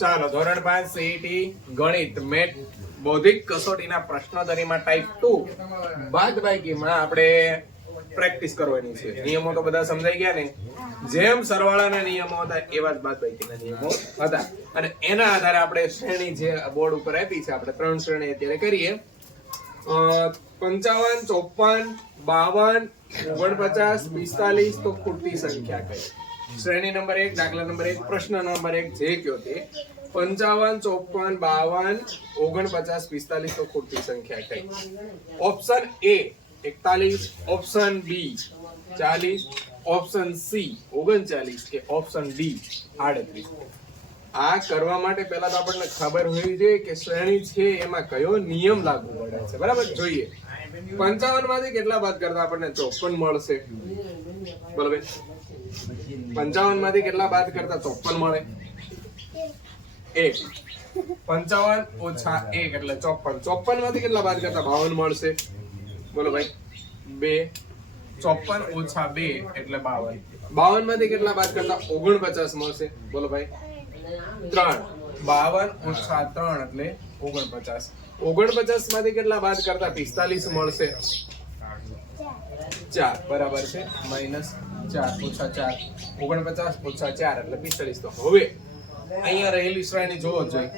ચાલો, ધોરણ પાંચ સીઈટી ગણિત મેટ બૌદ્ધિક કસોટીના પ્રશ્નોત્તરીમાં ટાઈપ ટુ બાદબાકીમાં આપણે પ્રેક્ટિસ કરવાની છે. નિયમો તો બધા સમજાઈ ગયા ને? જેમ સરવાળાના નિયમો હતા, એવા જ બાદબાકીના નિયમો હતા. અને એના આધારે આપણે શ્રેણી જે બોર્ડ ઉપર આપી છે, આપણે ત્રણ શ્રેણી અત્યારે કરીએ. પંચાવન ચોપન બાવન, ઓગણપચાસ, પિસ્તાલીસ તો ખૂટતી સંખ્યા કઈ શ્રેણી નંબર એક, દાખલા નંબર એક, પ્રશ્ન નંબર એક જે કયો તે. પંચાવન, ચોપન, બાવન, ઓગણપચાસ, પિસ્તાલીસ તો ખોટી સંખ્યા કઈ. ઓપ્શન એ, એકતાલીસ. ઓપ્શન બી, ચાલીસ. ઓપ્શન સી, ઓગણચાલીસ. કે ઓપ્શન ડી, આડત્રીસ. આ કરવા માટે પહેલા તો આપણને ખબર હોવી જોઈએ કે શ્રેણી છે એમાં કયો નિયમ લાગુ પડે છે. બરાબર? જોઈએ. પંચાવનમાંથી કેટલા બાદ કરતા આપણને ચોપન મળશે? બોલો બેન. પંચાવનમાંથી કેટલા બાદ કરતા ચોપન મળે? એક. પંચાવન ઓછા એક એટલે ચોપન. ચોપનમાંથી કેટલા બાદ કરતા બાવન મળશે? બોલો ભાઈ. બે. ચોપન ઓછા બે એટલે બાવન. બાવનમાંથી કેટલા બાદ કરતા ઓગણપચાસ મળશે? બોલો ભાઈ. ત્રણ. બાવન ઓછા ત્રણ એટલે ઓગણપચાસ. ઓગણપચાસમાંથી કેટલા બાદ કરતા પિસ્તાલીસ મળશે? ચાર. બરાબર છે. માઇનસ ચાર, ઓછા ચાર. ઓગણપચાસ, ઓછા ચાર, એટલે પિસ્તાળીસ તો હવે. અહીંયા રહેલી શ્રેણી જોવો જોઈએ.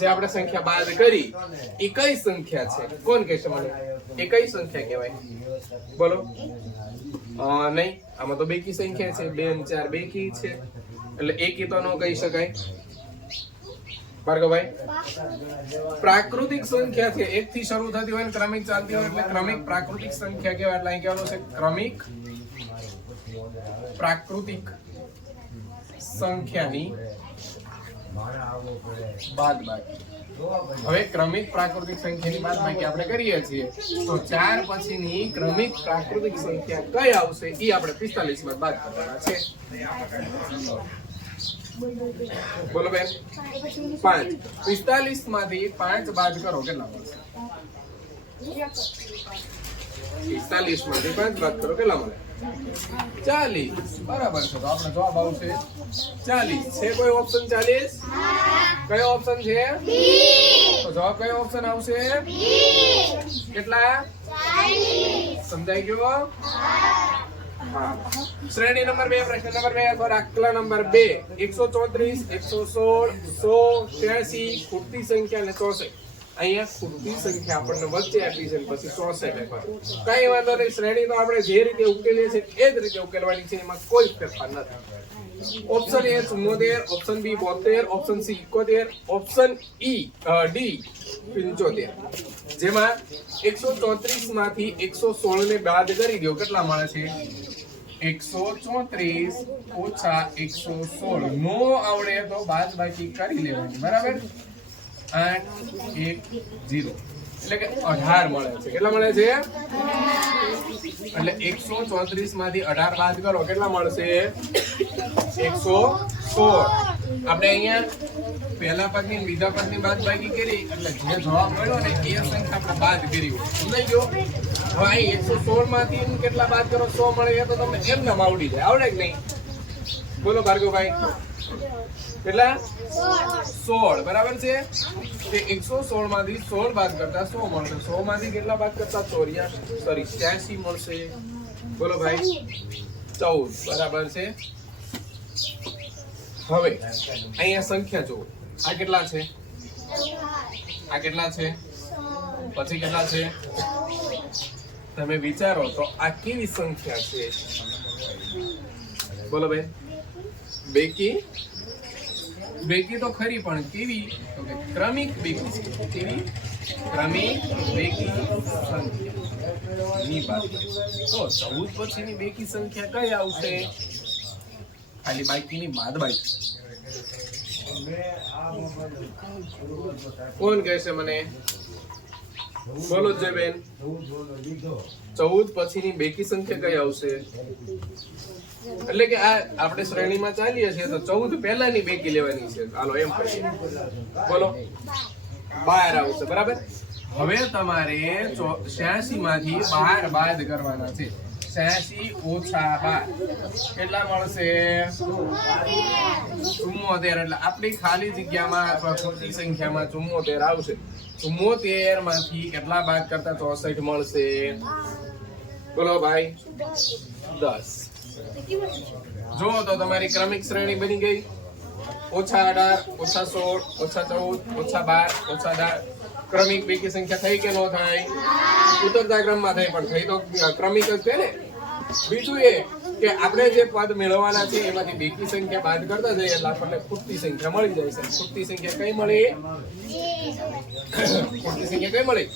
જે આપણે સંખ્યા બાદ કરી, એ કઈ સંખ્યા છે? કોણ કહેશે મને? એ કઈ સંખ્યા કહેવાય? બોલો. નહીં, આમાં તો બેકી સંખ્યા છે. બે અને ચાર બેકી છે. એટલે એકી તો ન કહી શકાય. ભાર્ગવભાઈ? પ્રાકૃતિક સંખ્યા છે. એક થી શરૂ થતી હોય ને ક્રમિક ચાલતી હોય એટલે ક્રમિક પ્રાકૃતિક સંખ્યા કહેવાય. એટલે અહીં કહેવાનું છે ક્રમિક પ્રાકૃતિક સંખ્યાની બાદ બાકી હવે ક્રમિક પ્રાકૃતિક સંખ્યાની બાદ બાકી આપણે કરીએ છીએ. તો ચાર પછીની ક્રમિક પ્રાકૃતિક સંખ્યા કઈ આવશે એ આપણે 45 માં બાદ કરવાના છે. બોલો બેન. પાંચ. પિસ્તાલીસમાંથી પાંચ બાદ કરો, કેટલા પિસ્તાલીસમાંથી પાંચ બાદ કરો કેટલા મળે? ચાલીસ. બરાબર છે તો આપણે જવાબ આવશે ચાલીસ. છે કોઈ ઓપ્શન ચાલીસ? કયો ઓપ્શન છે? તો જવાબ કયો ઓપ્શન આવશે? કેટલા? સમજાઈ ગયો? હા. શ્રેણી નંબર બે પ્રશ્ન નંબર બે અથવા દાખલા નંબર બે. એકસો ચોત્રીસ એકસો સોળ સો ત્યાસી ખૂટતી સંખ્યા અને ચોસઠ. અહીંયા ખૂટતી સંખ્યા આપણને વચ્ચે આપી છે પછી ચોસઠ લખવાનું કઈ વાંધો નહીં શ્રેણી તો આપણે જે રીતે ઉકેલીએ છીએ એ જ રીતે ઉકેલવાની છે, એમાં કોઈ ફેરફાર નથી. ઓપ્શન એ ચુમ્મોતેર ઓપ્શન બી બોતેર ઓપ્શન સી ઇકોતેર ઓપ્શન ઈ ડી પંચોતેર. જેમાં એકસો ચોત્રીસમાંથી એકસો સોળ ને બાદ કરી દો, કેટલા મળે છે? એકસો ચોત્રીસ ઓછા એકસો સોળ. નો આવડે તો બાદ બાકી કરી લેવાની, બરાબર? આઠ એક જીરો એટલે કે અઢાર મળે છે. કેટલા મળે છે? એટલે એકસો ચોત્રીસમાંથી અઢાર બાદ કરો. કેટલા મળશે? એકસો સોળ. આપણે અહીંયા પહેલા પગની બીજા પગની બાદ બાકી કરી. એટલે જે જવાબ મળ્યો ને એ સંખ્યા આપણે બાદ કરી. સમજાઈ ગયો? હવે અહીં એકસો સોળમાંથી કેટલા બાદ કરો? સો મળે તો તમને એમ નામ આવડી જાય. આવડે કે નહીં? બોલો ભાર્ગવભાઈ. કેટલા? સોળ. બરાબર છે? તે એકસો સોળમાંથી સોળ બાદ કરતા સો મળશે. સો માંથી કેટલા બાદ કરતા? ચોર્યાસી. સોરી ત્યાસી મળશે. બોલો ભાઈ. ચૌદ. બરાબર છે? હવે, અહીંયા સંખ્યા જુઓ. આ કેટલા છે? આ કેટલા છે? પછી કેટલા છે? તમે વિચારો તો આ કેવી સંખ્યા છે? બોલો બેન. બેકી? બેકી તો ખરી, પણ કેવી? તો કે ક્રમિક બેકી કેવી? ક્રમિક બેકી સંખ્યા. તો ચૌદ પછીની બેકી સંખ્યા કઈ આવશે? ખાલી બાકીની બાદ બાકી. કોણ કહેશે મને? બોલો જય બેન. ચૌદ પછીની બેકી સંખ્યા કઈ આવશે? એટલે કે આ આપણે શ્રેણીમાં ચાલીએ છીએ, તો ચૌદ પહેલાની બેકી લેવાની છે. હાલો, એમ પછી. બોલો. બાર આવશે, બરાબર? હવે તમારે છ્યાસી માંથી બાર બાદ કરવાના છે. છ્યાસી ઓછા બાર. કેટલા મળશે? ચુમ્મોતેર. એટલે આપણી ખાલી જગ્યામાં અથવા ખોટી સંખ્યામાં ચુમ્મોતેર આવશે. ચુમ્મોતેરમાંથી કેટલા બાદ કરતા ચોસઠ મળશે? બોલો ભાઈ. દસ. જુઓ તો તમારી ક્રમિક શ્રેણી બની ગઈ. ઓછા અઢાર, ઓછા સોળ, ઓછા ચૌદ, ઓછા બાર, ઓછા અઢાર ક્રમિક બેકી સંખ્યા થઈ કે ન થાય? ઉતરતા ક્રમમાં થઈ પણ થઈ તો ક્રમિક જ છે ને? બીજું એ કે આપણે જે પદ મેળવવાના છે એમાંથી બેકી સંખ્યા બાદ કરતા જઈએ એટલે આપણને ખૂટતી સંખ્યા મળી જાય છે. ખૂટતી સંખ્યા કઈ મળી? ખૂટતી સંખ્યા કઈ મળી?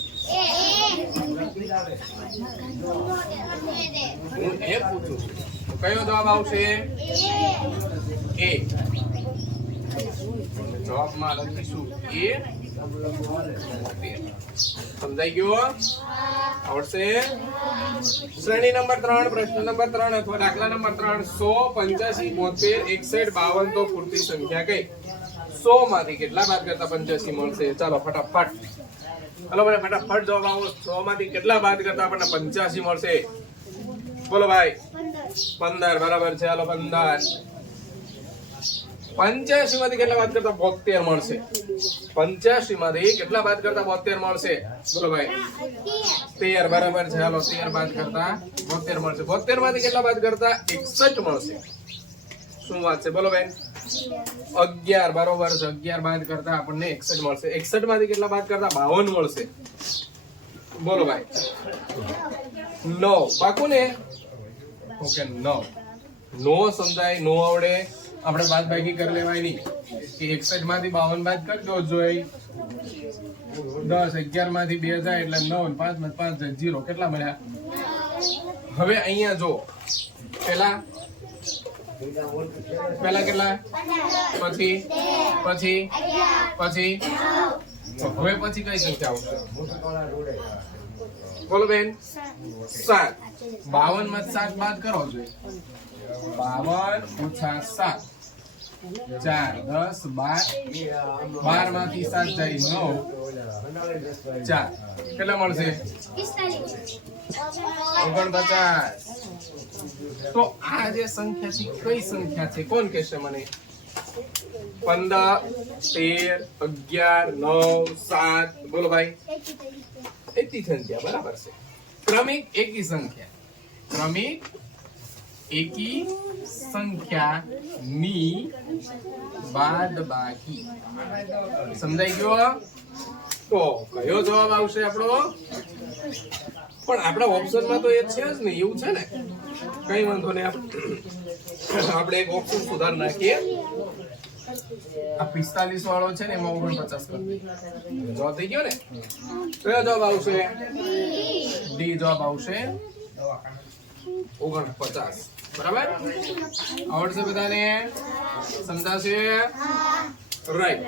હું એ પૂછું છું. કયો જવાબ આવશે? એ. જવાબમાં લખીશું એ. સમજાઈ ગયો આવડશે? શ્રેણી નંબર ત્રણ, પ્રશ્ન નંબર ત્રણ અથવા દાખલા નંબર ત્રણ, સો પંચ્યાસી, બોતેર, એકસઠ, બાવન તો પૂરતી સંખ્યા કઈ? સો માંથી કેટલા બાદ કરતા પંચ્યાસી મળશે? ચાલો, ફટાફટ. ચાલો મને ફટાફટ જવાબ આવો. સો માંથી કેટલા બાદ કરતા આપણને પંચ્યાસી મળશે? બોલો ભાઈ. પંદર. બરાબર છે, હાલો, પંદર. પંચ્યાસી માંથી કેટલા બાદ કરતા બોતેર મળશે? પંચ્યાસી માંથી કેટલા બાદ કરતા બોતેર મળશે? બોલો ભાઈ. તેર બરાબર છે. હાલો, તેર બાદ કરતા બોતેર મળશે. બોતેરમાંથી કેટલા બાદ કરતા? એકસઠ મળશે. શું વાત છે? બોલો બેન. અગિયાર બરોબર છે. અગિયાર બાદ કરતા આપણને એકસઠ મળશે. એકસઠમાંથી કેટલા બાદ કરતા? બાવન મળશે. બોલો ભાઈ. નવ. પાકું ને ઓકે, નવ. નો સમજાય નો આવડે. આપણે બાદ બાકી કરી લેવાય નહીં. કે એકસઠમાંથી બાવન બાદ કરજો જોઈ. દસ અગિયારમાંથી બે જાય એટલે નવ પાંચમાંથી પાંચ જીરો. કેટલા મળ્યા? હવે અહીંયા જો, પેલા પેલા કેટલા? પછી પછી પછી. હવે પછી કઈ સંખ્યા આવશે બોલો બેન. સાત. બાવનમાં સાત બાદ કરો જોઈએ બાવન ઓછા સાત. ચાર, દસ, બાર. બારમાંથી સાત જાય નવ. ચાર. કેટલા મળશે? ઓગણપચાસ. તો આ જે સંખ્યા છે કઈ સંખ્યા છે? કોણ કહેશે મને? પંદર, તેર, અગિયાર, નવ, સાત. બોલો ભાઈ. એકી સંખ્યા બરાબર છે. ક્રમિક એકી સંખ્યા. ક્રમિક એકી સંખ્યા ની બાદ બાકી. સમજાઈ ગયો તો કયો જવાબ આવશે આપણો? પણ આપણા ઓપ્શનમાં તો એ છે જ ને એવું છે ને? કઈ વાંધો નહીં, આપ- આપણે એક ઓપ્શન સુધાર નાખીએ. આ પિસ્તાલીસ વાળો છે ને, એમાં ઓગણપચાસ. જવાબ થઈ ગયો ને? કયો જવાબ આવશે? ડી જવાબ આવશે. ઓગણપચાસ. બરાબર? આવડશે બધાને? સમજાશે? રાઈટ